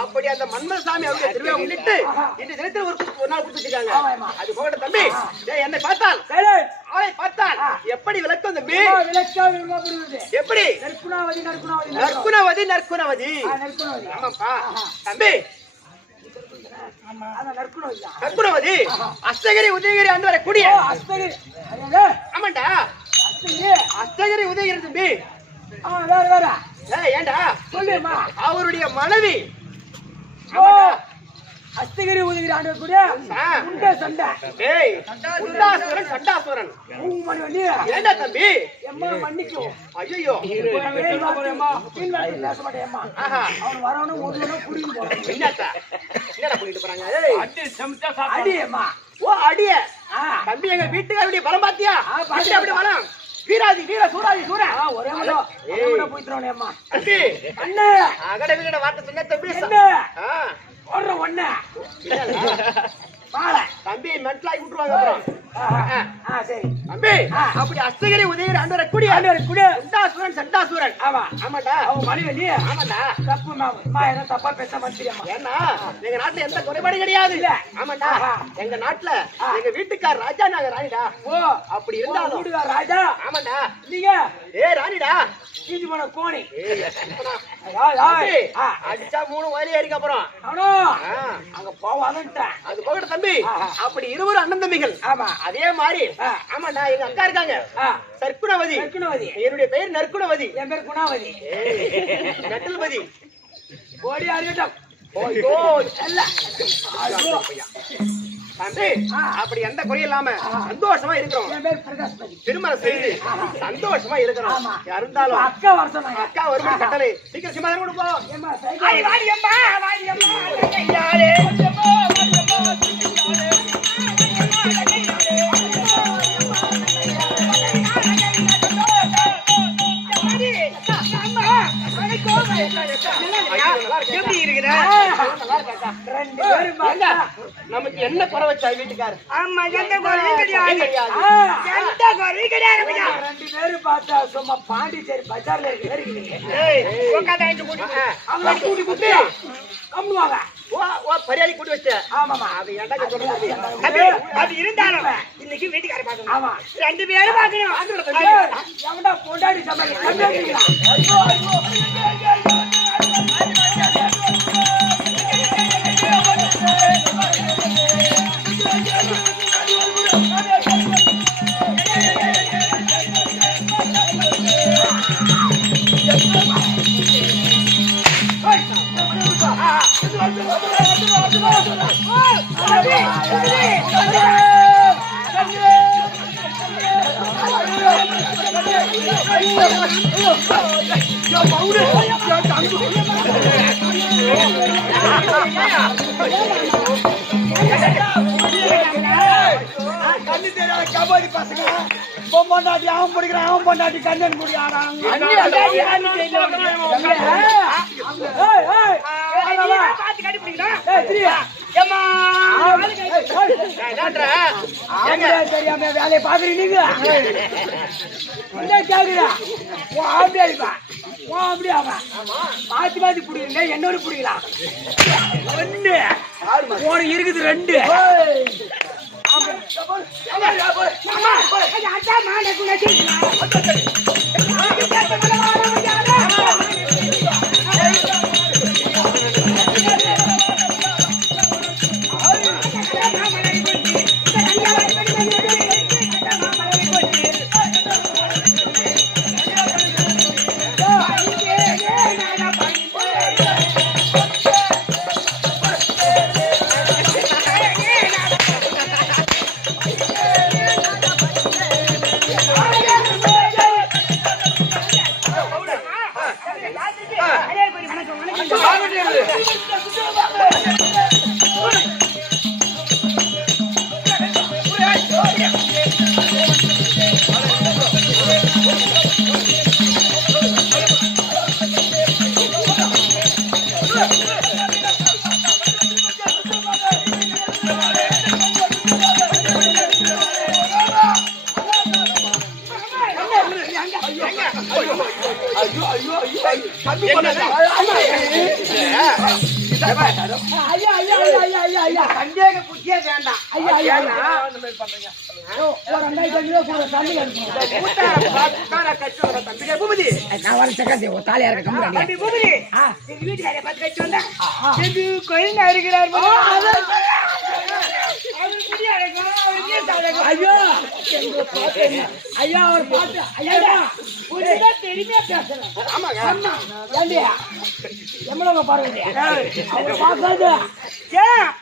அப்படி அந்த மன்மத சாமி அவங்க திருவிழா முன்னிட்டு இந்த தினத்தில் ஒரு நாள் கொடுத்துருக்காங்க. அது போகட்டும் தம்பி, என்னை பார்த்தால் அவளை பார்த்தால் எப்படி விளக்கம் தம்பி? எப்படி? நற்குணவதி நற்குணவதி. ஆமாப்பா தம்பி, நற்குணவதி அஸ்தகிரி உதயகிரி அன்று வரக்கூடிய ஆமாண்டா அஸ்தகிரி உதயகிரி தம்பி. ஏண்டா சொல்லுமா அவருடைய மனைவி அஸ்தகிரி உதவி ஆண்டு கூட உண்ட சண்டை உண்டாசுரன் சண்டாசுரன் ஏண்டா தம்பி எம்மா மன்னிக்கும். ஐயோ பேச மாட்டேம்மா. அவன் வரணும் ஒரு புரியும் என்னடா புரியிட்டு போறாங்க அடியம்மா. ஓ அடிய தம்பி, எங்க வீட்டுக்காரருடைய பலம் பாத்தியா? அப்படி வரம் வீராதி வீர சூராதி சூரா ஒரே போயிட்டு அம்மா தம்பி அண்ணே அகட வீட வார்த்தை சொன்ன தம்பி ஓடுற ஒண்ணு தம்பி மெட்லாய் விட்டுருவாங்க அப்புறம். சரி தம்பி, அப்படி அஸ்தகிரி உதயகிரி ஆண்டு வரக்கூடிய உண்டாசுரன் சண்டாசுரன். ஆமா ஆமாண்டா அவன் மனைவி. ஆமாண்டா தப்பு என்ன தப்பா பேச மாட்டேன். ஏன்னா எங்க நாட்டுல எந்த குறைபாடு கிடையாது. ஆமாண்டா எங்க நாட்டுல எங்க வீட்டுக்கார் ராஜா நாங்க ராணிடா. ஓ அப்படி இருந்தாலும் வீட்டுக்கார் ராஜா. ஆமாண்டா நீங்க ராணிடா கீழ் போன கோணி அடிச்சா 3 வயலி ஏறிக்க அப்புறம் அங்க போவாதுன்ட்டேன். அது போகட்டும் தம்பி, அப்படி இருவரும் அண்ணன் தம்பிகள். ஆமா அதே மாதிரி ஆமாண்டா எங்க அக்கா இருக்காங்க சர்க்குணவதி. என்னுடைய பெயர் நற்குணவதி. என் பேர் குணாவதி. நட்டல்வதி. ஓடி அறியட்டும். தம்பி, அப்படி எந்த குறையும் இல்லாம சந்தோஷமா இருக்கிறோம். திருமணம் செய்து சந்தோஷமா இருக்கிறோம். இருந்தாலும் அக்கா வருஷம் அக்கா ஒரு கட்டளை சீக்கிரம் சிம்மா கொடுப்போம். எப்படி இருக்கிற? நமக்கு என்ன குறை வச்சா வீட்டுக்காரு? ஆமா எந்த குறையும் கிடையாது. எந்த குறையும் கிடையாது. 2 பேரும் பார்த்தா சும்மா பாண்டிச்சேரி பஜார்ல ஏறிக்கிறீங்க. கூட்டி கூட்டி கம்முவாங்க. பரியாளி கூட்டி வச்ச ஆமாமா அது ஏன்டா சொல்றது அது இருந்தாலும் இன்னைக்கு வீட்டுக்கார பாக்கணும் ஆமா 2 பேரும் பாக்கணும் எவன்டா பொண்டாடி சமைக்க கம்மியாக்கிக்கலாம் ஐயோ ஐயோ கண்ணு தெரியாத கபடி பசங்க பொம்மாட்டி அவன் பிடிக்கிறான் அவன் பொண்டாட்டி கண்ணன் குடியாடாங்க தெரியாம வேலையை பாக்குறீங்க அப்படியா அப்படியா மாத்தி மாத்தி பிடிக்கிறீங்க என்னோட பிடிக்கலாம் 2 உனக்கு இருக்குது 2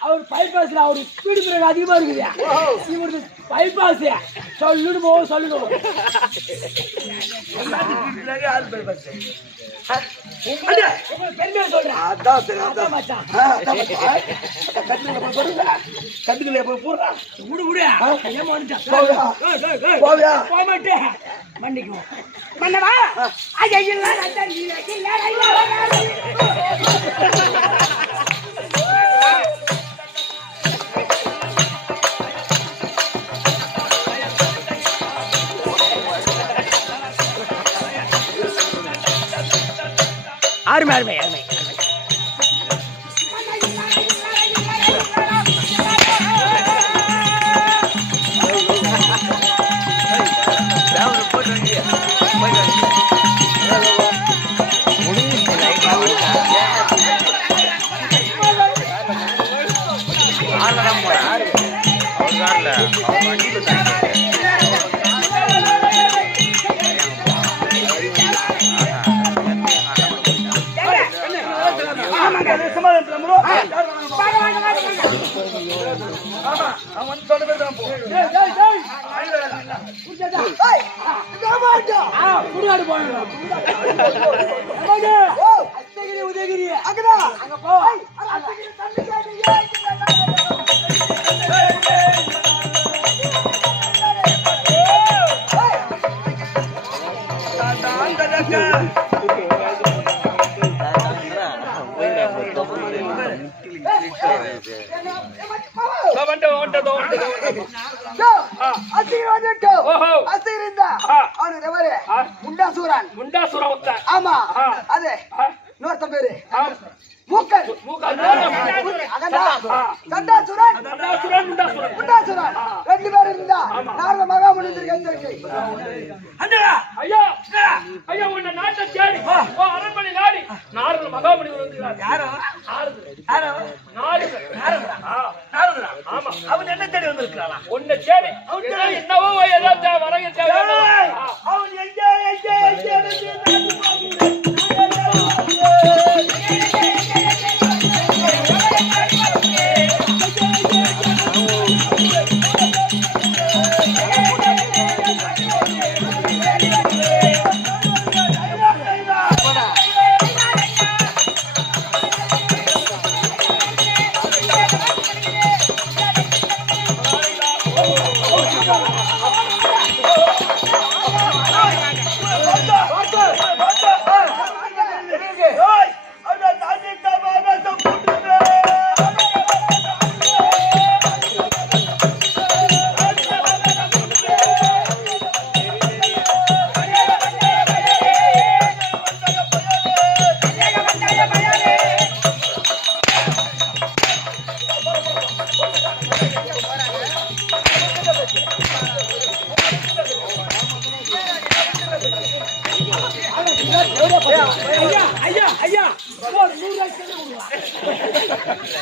அவர் பைபாஸ்ல அவரு ஸ்பீடு பிரேக் அதிகமா இருக்குது இவரு பைபாஸ் சொல்லுடு போ சொல்லுடு பெருமையா சொல்றேன் அதான் சரி அதான் மச்சான் கட்டுக்கல போய் போடுறா விடு விடு ஏமா வந்துட்டா போவியா போக மாட்டேன் மன்னிக்குவோம் மன்னவா ஐயா அருமை அருமை அருமை உதயகிரி அங்க போ ஆமா அதே இன்னொருத்த பேரு மூக்கல் சண்டாசுரன் சண்டாசுரன், முண்டாசுரன். முண்டாசுரன் 2 பேர் இருந்தா நாரத மகாமுனி வந்திருக்கேன். அண்ணா, ஐயா ஐயா உன்னை நாட்டை தேடி ஓ அரண்மனை நாடி நாரத மகாமுனி வந்துகிறார். யாரோ நாரதரா? ஆமா அவன் என்ன தேடி வந்திருக்கிறானா? உன்னை தேடி ஏதோ என்னவோ ஏதோ வரங்க தேவை. அவன் எங்கே ஐயா ஐயா ஒரு 100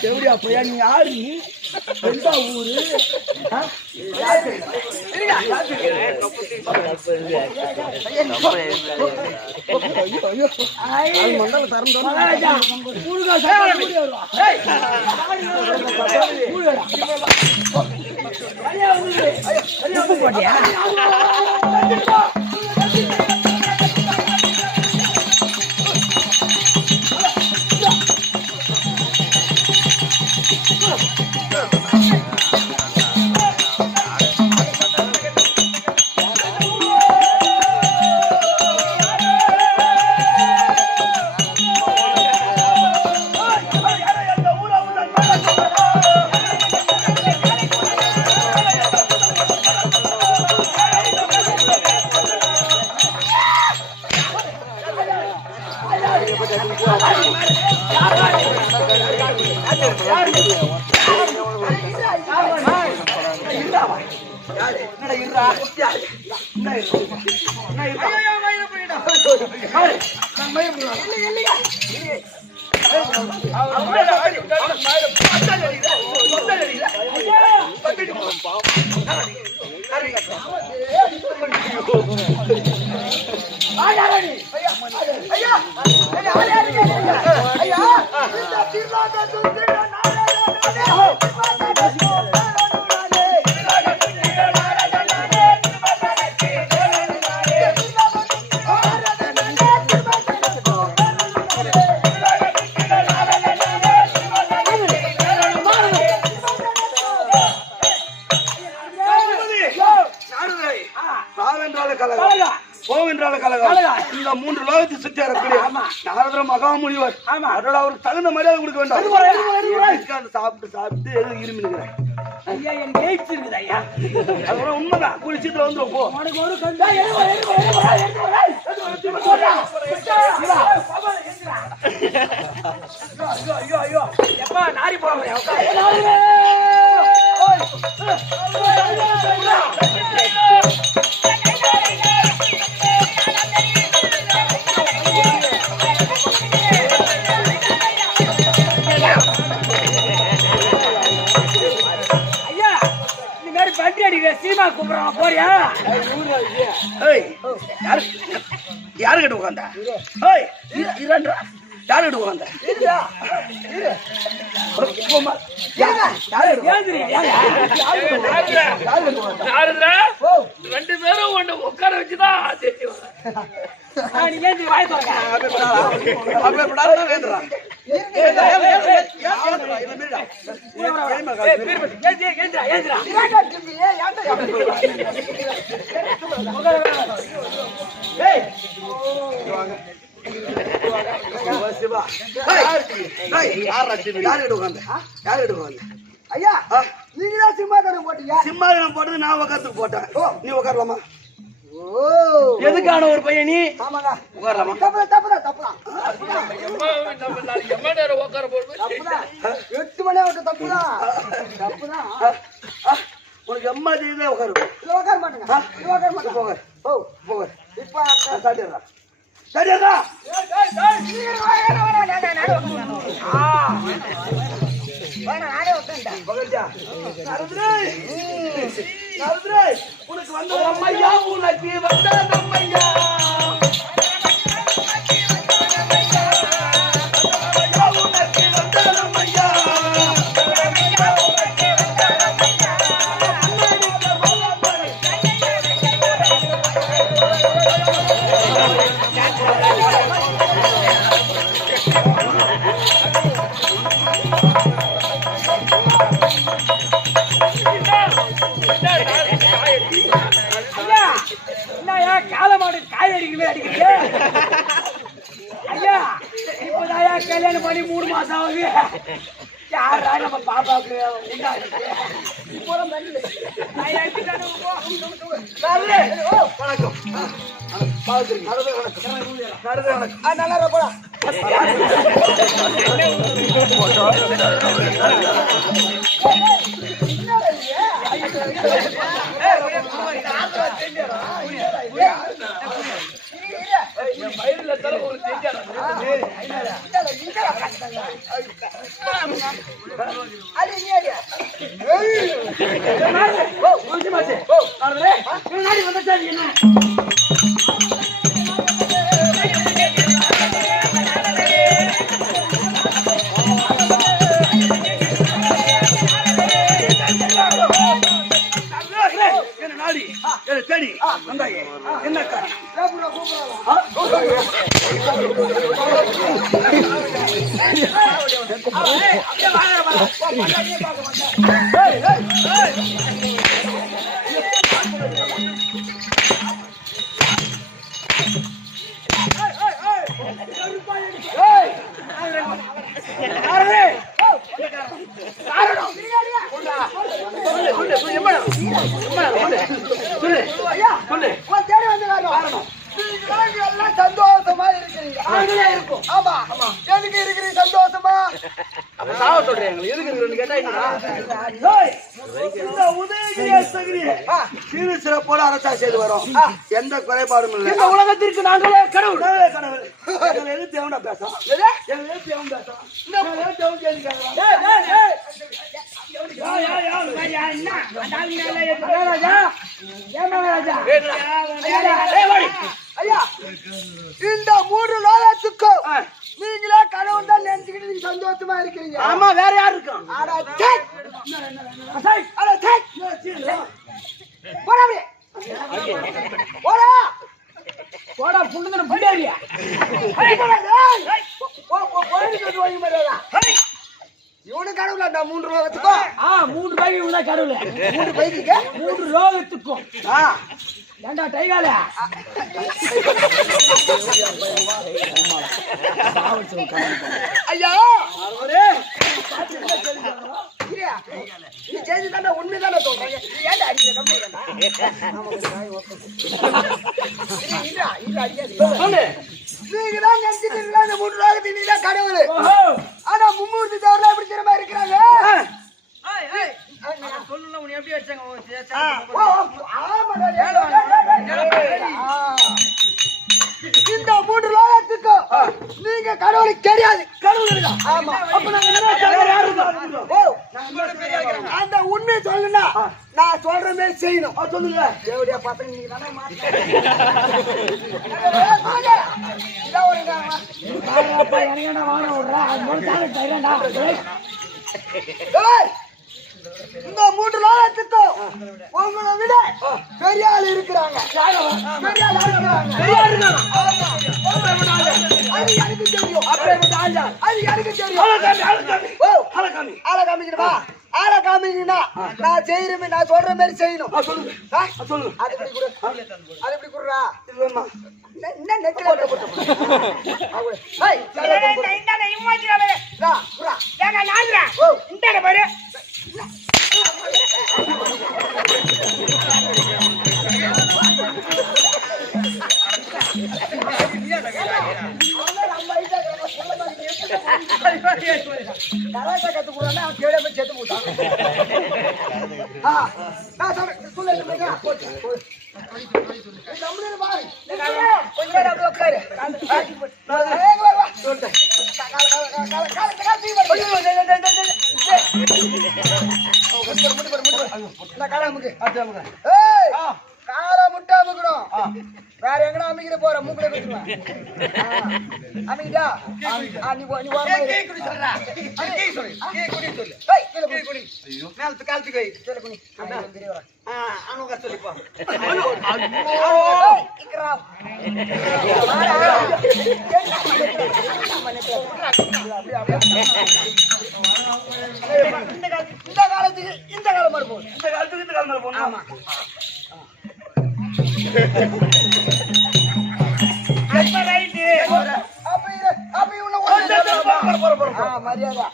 எப்படியா பையா நீ யாரு? நீ எந்த ஊரு? இந்த 3 லோகத்தை சுத்தி வரக்கூடிய நாரத மகாமுனிவர் அதோட அவருக்கு தகுந்த மரியாதை கொடுக்க வேண்டாம். சாப்பிட்டு எது இருமினுக்கிறேன் ஐயா என் கேட்ஸ் இருக்குது ஐயா. அதெல்லாம் உண்மைதான். குளிச்சுட்டு வந்து போ. உனக்கு ஒரு கண்டா ஐயோ எப்பா நாரி போறேன். சீமா கூப்பிடுறான் போறியா? யாரு கிட்ட உட்காந்தா? யாரு கிட்ட உட்காந்த? ரெண்டு பேரும் ஒண்ணு உட்கார வச்சுதான் வாய் தோற ஐயா நீங்கதான் சிம்மாதானம் போட்டீங்க. சிம்மாதானம் போட்டது நான் உட்காரத்துக்கு போட்டேன். நீ உட்காரலாமா? எதுக்கான ஒரு பையன் நீ ஆமாங்க. உட்காரலாமா? தப்புதான். எம்மா நேரம் உட்கார போறது 8 மணி ஆகட்டும். தப்புதான். உனக்கு அம்மா செய்தே உட்காரு. இதுல உட்கார மாட்டேங்க. போங்க போங்க. இப்ப சரியா உனக்கு வந்த அம்மையா உனக்கு வந்த அம்மையா கல்யாணம் பண்ணி 3 மாசம் ஆகுது. யாரா நம்ம பாப்பாவுக்கு நல்லா போடா. என்ன சந்தோஷமா இருக்கிறீங்க. ஆமா எதுக்கு இருக்கிறீங்க சந்தோஷமா? சொல்றேன் எதுக்கு கேட்டா சிறு சிறப்போட அரசா செய்து வரும். எந்த குறைபாடும் இல்லை. இந்த உலகத்திற்கு நாங்களே கடவுள். எது தேவனா பேசும் ஐயா, இந்த 3 லோகத்துக்கும் நீங்களே கடவுள் தான் நினைச்சுக்கிட்டு நீங்க சந்தோஷமா இருக்கிறீங்க. ஆமா, வேற யாரு இருக்கும்? போடா புண்ணுங்க புள்ளியா இவனு கடவுள் அந்த 3 லோகத்துக்கும் 3 பைக்கு உள்ள கடவுள் 3 பைக்கு 3 லோகத்துக்கும் ஏண்டா டைகால ஐயா நீ செய்திதானே உண்மைதானே சொல்றீங்க. ஏன்டா அடிக்கிற கம்பி நீங்க தான் நினைச்சிட்டீங்களா இந்த 3 லோகத்துக்கு நீ தான் கடவுள். ஆனா மும்மூர்த்தி தேவர்லாம் எப்படி தெரியுமா இருக்கிறாங்க? இந்த 3 லோகத்துக்கும் நீங்க கடவுளுக்கு தெரியாது. கடவுள் ஆமா. அப்ப நாங்க அந்த உண்மையை சொல்லுனா நான் சொல்ற மாதிரி செய்யணும். சொல்லுங்க தேவடியா பசங்க நீங்க தானே இந்த 3 லோகத்துக்கும் உங்களை விட பெரிய ஆள் இருக்கிறாங்க. பெரிய ஆள் இருக்கிறாங்க. அது எனக்கு தெரியும். அது எனக்கு தெரியும். ஆளை காமிக்கணுமா? ஆளை காமிக்கணும்னா நான் செய்யறேன், நான் சொல்ற மாதிரி செய்யணும். சொல்லுங்க. அது எப்படி குடு? அது எப்படி குடுறா? என்ன நெக்ல போட்டு பாரு. கராட்டே கத்து கொடுத்தா அவன் கேட போய் செத்து போட்டான். நான் சொல்றேன் சொல்லுங்க போச்சு. நம்மளே பாரு. கொஞ்ச நேரம் அப்படியே உட்காரு. வா. சொல்றேன். கால முட்டை அமுக்கணும். வேற எங்கடா அமைக்கிற போற மூக்கில வச்சுருவேன். அமைக்கிட்டா நீ குடி சொல்றா. சொல்லு காலத்துக்கு வை. சொல்லு குனி. அனுக சொல்லிப்பா. இந்த காலத்துக்கு இந்த காலம் மாதிரி போகும். இந்த காலத்துக்கு இந்த காலம் போகணும். ஆமா மரியாதை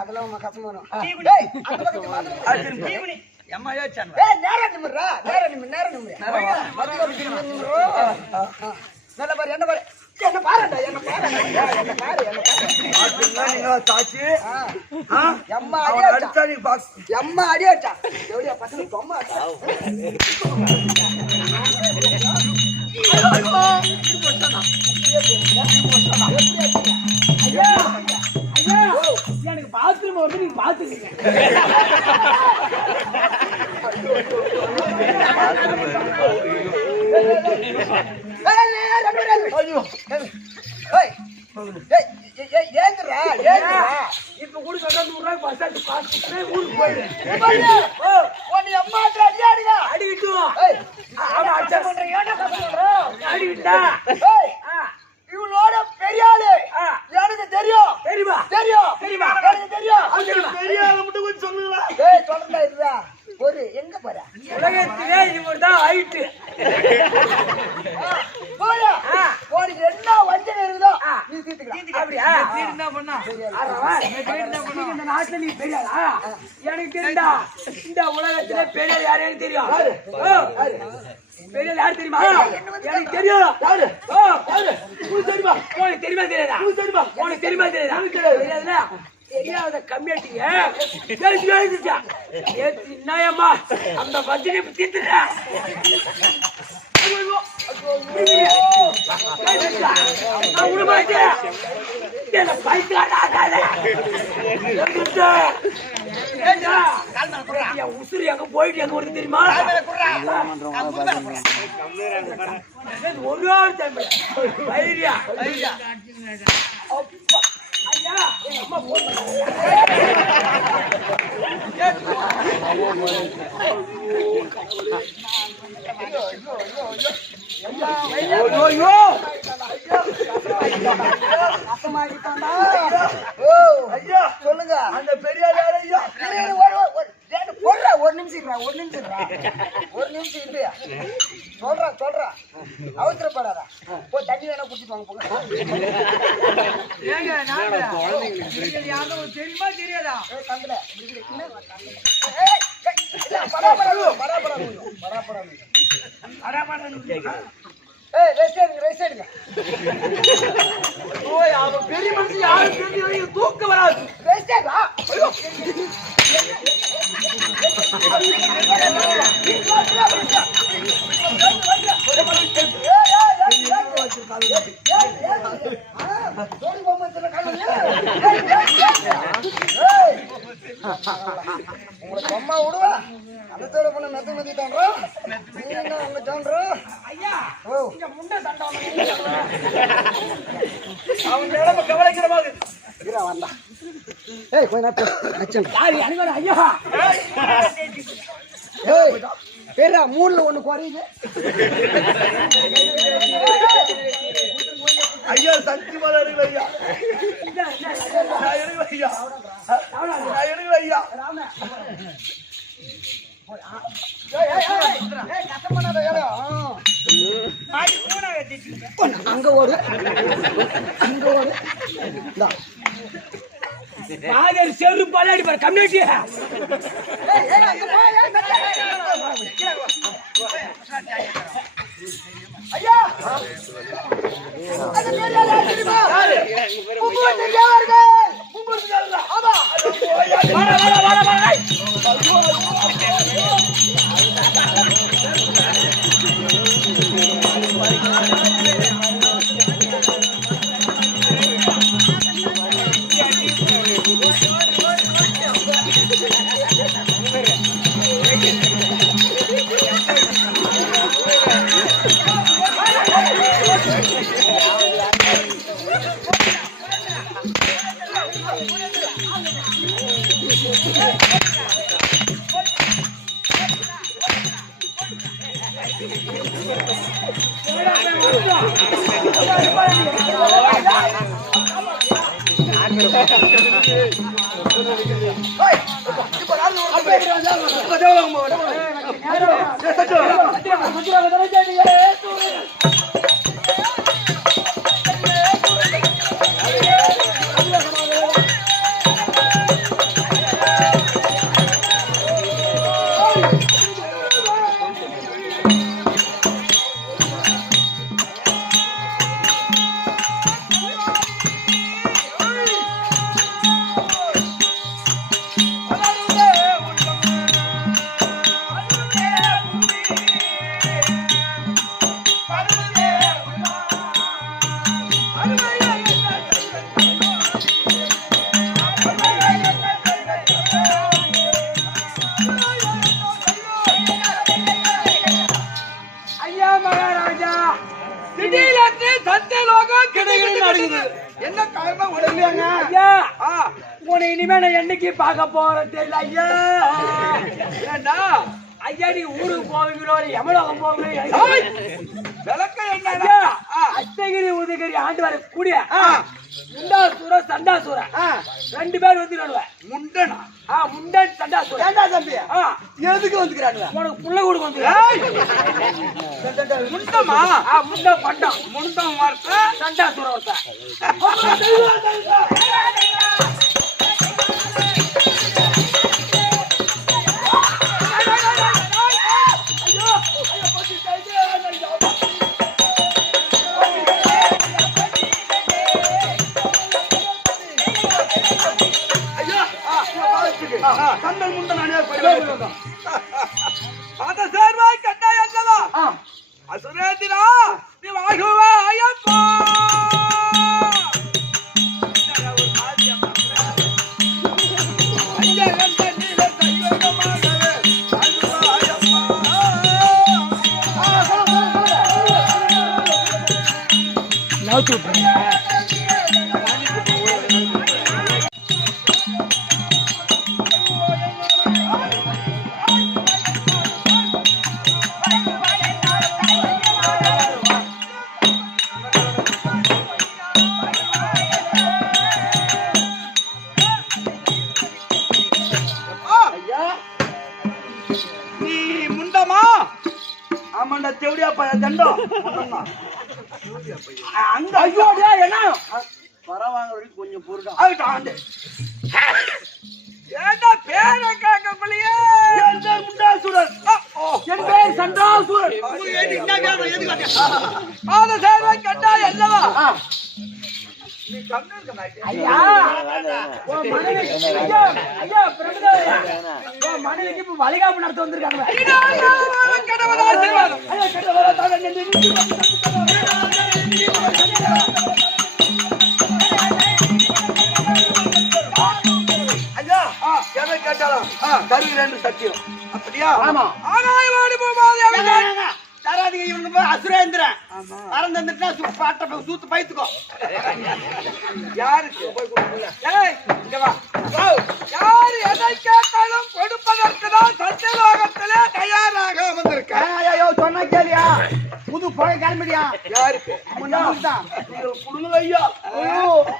அதெல்லாம் கஷ்டமா நல்ல பாரு என்ன பாரு என்ன பாருடா என்ன பாரு சாட்சி எம்மா அடிச்சா நீ பாக்ஸ் எம்மா அடியாச்சா எவ்வளோ பசங்க பொம்மா எனக்கு பாத்ரூம் வந்து நீங்க பாத்துக்கீங்க. இப்ப கூட சொல்ற 100 ரூபாய் பஸ் பாத்து ஊருக்கு போயிடு. அடிக்கிட்டு அடிக்கிட்டா இவனோட பெரிய ஆளு எனக்கு தெரியும். தெரியுமா தெரியும் தெரியுமா எனக்கு தெரியும். பெரிய ஆளை மட்டும் கொஞ்சம் சொல்லுங்களா? சொல்றா இதுதா ஒரு எங்க போற உலகத்திலே இவர் தான் ஹைட்டு. போயா உனக்கு என்ன வஞ்சனை இருக்குதோ நீ தீர்த்துக்கலாம். அப்படியா? இந்த நாட்டுல நீ பெரியாளா? எனக்கு தெரியும்டா. இந்த உலகத்திலே பெரியார் யாரு எனக்கு தெரியும். பெரியார் யாரு தெரியுமா? எனக்கு தெரியும். உனக்கு தெரியுமா? உனக்கு தெரியுமா தெரியாதா? உனக்கு தெரியுமா தெரியாதா? தெரியாதுல தெரியாத கம்மியாட்டிங்க என்னம்மா அந்த வஞ்சனை தீர்த்துட்டா. நான் விடமாட்டேன். உசுறு எங்க போயிட்டு எங்க ஒரு தெரியுமா? ஒரு ஆள் தமிழ் வைரியா ஐயா அம்மா போன் சொல்லுங்க அந்த பெரியார் யாரு ஐயா? ஒரு நிமிஷம் இல்லையா சொல்றா அவசரப்படாதா. போய் தண்ணி வேணா குடிச்சிட்டு வாங்க போங்க. தெரியுமா தெரியாதா? தந்துல பெரிய மனுஷன் யாரும் தூக்க வராது. உங்களுக்கு அம்மா விடுவா அந்த பொண்ணு மெத்த மெத்தி தான்றோம். நீங்க என்ன உங்க தான்றோம் ஐயா ஓ இங்க முண்டை சண்டை அவங்க நிலைமை கவலைக்கிடமாக வரலாம். ஏய் கொஞ்ச நேரம் யாரு அனுமதி ஐயா? ஏய் பேரா மூணுல ஒண்ணு குறையுது. ஐயா சக்தி மலை எடுக்கல ஐயா. நான் எடுக்கல ஐயா. நான் எடுக்கல ஐயா. அங்க ஓடு அங்க ஓடு. பாதர் செரு பலாடி பாரு கம்யூனிட்டி. ஐயா அது தெரியாதா தெரியுமா பூங்குழலி தேவர்கள் பூங்குழலி தேவர்கள் ஆமா என்ன காரணம் உடலையாங்க ஐயா உன்னை இனிமே நான் என்னைக்கு பார்க்க போறது இல்ல ஐயா ஏண்டா ஐயா நீ ஊருக்கு போவீங்களோ எமலோகம் போவீங்களோ விளக்க என்ன ஐயா அஷ்டகிரி உதகிரி ஆண்டவர் கூடிய முண்டாசூர சண்டாசூர ரெண்டு பேர் வந்துடுவாங்க முண்டனா முண்டன் சண்டாசூர ஏண்டா தம்பி எதுக்கு வந்துக்கிறானுங்க உனக்கு புள்ள கொடுக்க வந்து முண்டமா முண்ட பண்டம் முண்டம் வார்த்தை சண்டாசூர ஒருத்தன் கண்டல் முண்டன் அணியார் அத சேர்வாய் கண்டா என்னதா அசுரேந்திரா நீ வாகுவா ஐயப்பா ஆமாண்டா தேவடியா தண்டம் அங்க ஐயோ என்ன பரவாங்க வரைக்கும் கொஞ்சம் பொருடா ஆண்டு ஏண்டா பேரை கேட்கலையே என் பேர் முண்டாசுரன் என் பேர் சண்டாசுரன் ஆத சேர்வை கண்டா என்னவா நீ கண்ணு இருக்க ஐயா உன் மனைவி ஐயா ஐயா பிரபுதேவா உன் மனைவிக்கு இப்ப வழிகாப்பு நடத்த வந்திருக்காங்க கடவுளா ஆசீர்வாதம் ஐயா கடவுளா தாங்க ஐயா எதை கேட்டாலும் தருகிறேன் சத்தியம் அப்படியா ஆமா ஆனாய்வாடி போகாதே தராதிங்க இவங்க போய் அசுரேந்திரன் மறந்து வந்துட்டா பாட்ட சூத்து பைத்துக்கோ யாருக்கு போய் கொடுக்கல ஏய் இங்க வா யார் எதை கேட்டாலும் கொடுப்பதற்கு தான் சத்தியலோகத்திலே தயாராக வந்திருக்கேன் ஐயோ சொன்னா கேளியா புது பழைய கிளம்பிடியா யாருக்கு முன்னாடிதான் நீங்கள் கொடுங்க ஐயா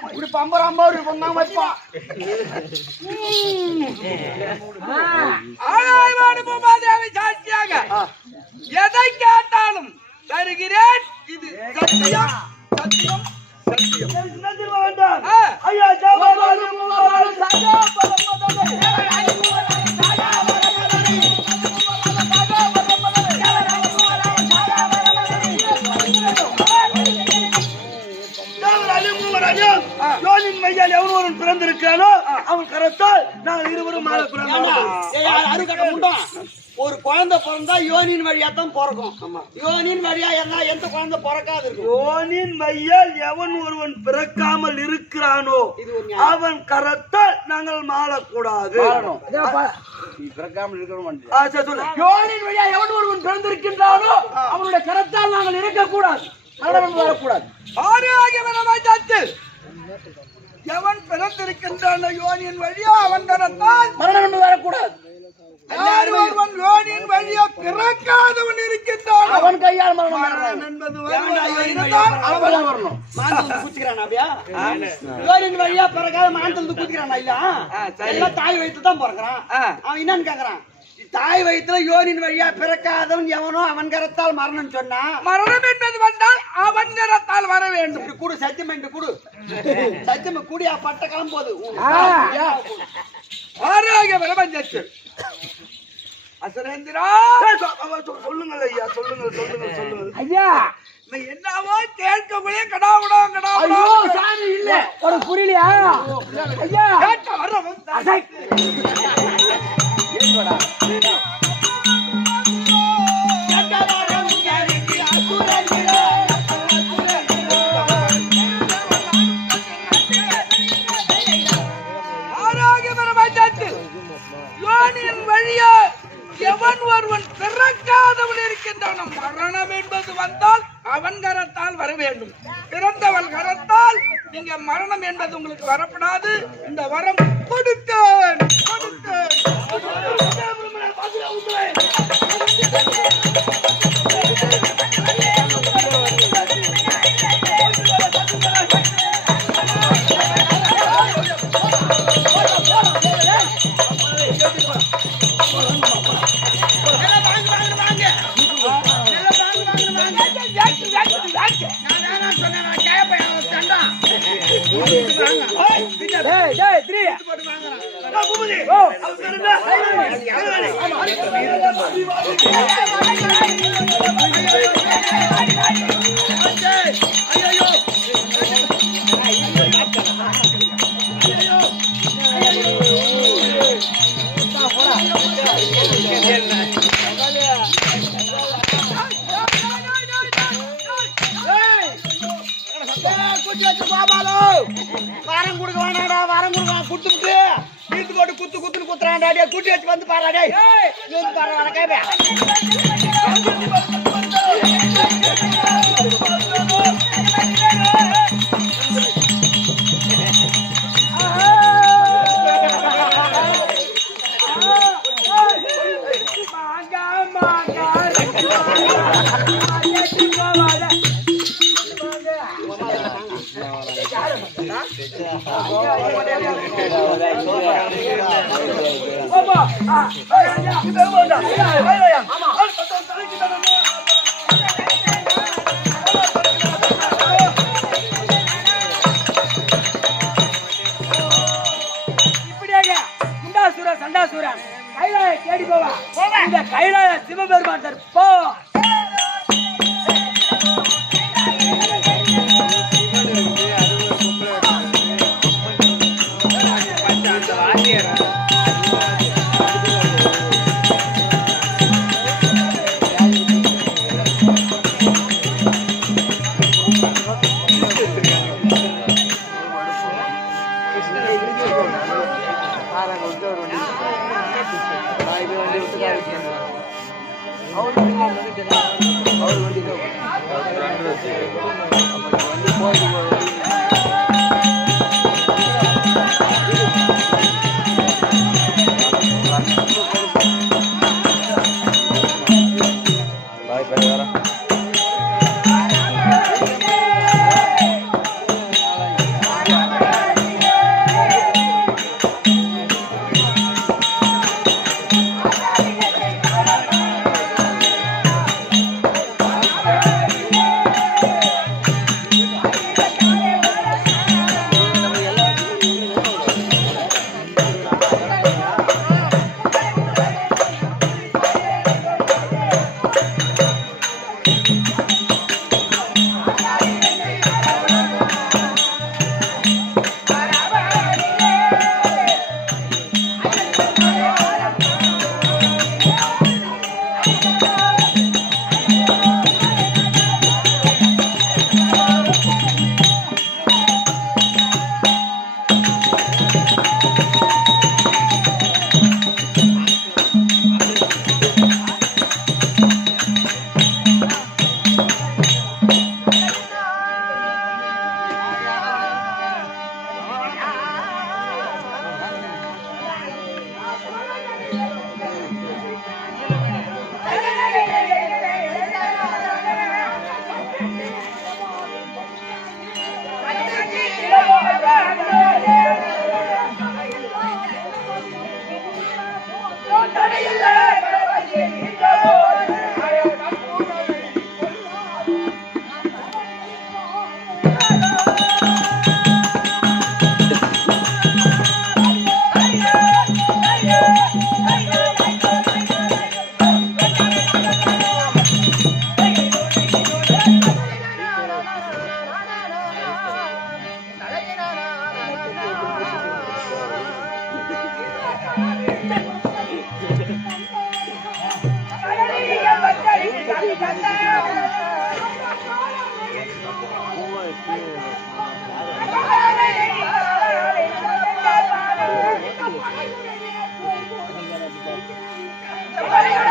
இப்படி 50 பொண்ணாம வைப்பா ஆனாய்வாடி போகாதேவி சாட்சியாக எதை கேட்டாலும் தருகிறேன் இது சத்தியம் சத்தியம் சத்தியம் வேண்டாம் ஐயா தர்மராஜா யோனின் மையால் எவன் ஒருவன் பிறந்திருக்கிறானோ அவன் கரத்தால் நாங்கள் இருவரும் மாலை பிறந்தோம். ஒரு குழந்தை பிறந்தா யோனின் வழியா தான் பிறக்கும். யோனின் வழியா எல்லாம் எந்த குழந்தை பிறக்காது இருக்கும். யோனின் மையால் எவன் ஒருவன் பிறக்காமல் இருக்கிறானோ அவன் கரத்தால் நாங்கள் மாறக்கூடாது. யோனின் வழியா எவன் ஒருவன் பிறந்திருக்கின்றானோ அவனுடைய கரத்தால் நாங்கள் இருக்கக்கூடாது, மரணம் வரக்கூடாது. எவன் பிறந்திருக்கின்றானோ யோனின் வழியா அவன் கரத்தால் மரணம் வரக்கூடாது. ஒருவன் யோனின் வழியா பிறக்காதவன் இருக்கின்றான் அவன் கையால் மரணம் என்பது வரணும். மாந்தல் குதிக்கிறான் அப்படியா? யோனின் வழியா பிறக்காத மாந்தல் குதிக்கிறான் இல்ல? எல்லாம் தாய் வயிற்று தான் பிறக்கிறான். அவன் என்னன்னு கேக்குறான், தாய் வயிற்றுல யோனின் வழியா பிறக்காதவன் எவனோ அவன் கரத்தால் மரணம் சொன்னா, மரணம் என்பது வந்தால் அவன் கரத்தால் வர வேண்டும். இப்படி கூடு சத்தியம் என்று கூடு, சத்தியம் கூடியா பட்ட கிளம்போது ஆரோக்கிய பிரபஞ்சத்து அசுரேந்திரா சொல்லுங்கள் ஐயா, சொல்லுங்கள். ஐயா என்னவோ கேட்கக்கூடிய கடாவுடம் கடாவுடம் சாமி இல்ல ஒரு புரியலையா? ஐயா கேட்க வர்றவன் வழியா எவன் ஒருவன் பிறக்காதவன் இருக்கின்றான் மரணம் என்பது வந்தால் அவன் கரத்தால் வர வேண்டும். பிறந்தவள் கரத்தால் நீங்க மரணம் என்பது உங்களுக்கு வரப்படாது. இந்த வரம் கொடுத்தேன். வாரம் கொடுக்க வேணாடா, வாரம் கொடுக்க குத்துக்கிட்டு தீர்த்து போட்டு குத்துன்னு குத்துறான்டா. கூட்டி வச்சு வந்து பாராடே பாரு கேப்ப சண்டாசுரன் கைலாய தேடி போவா. இந்த கைலாய சிவபெருமான் போ.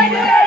Hey!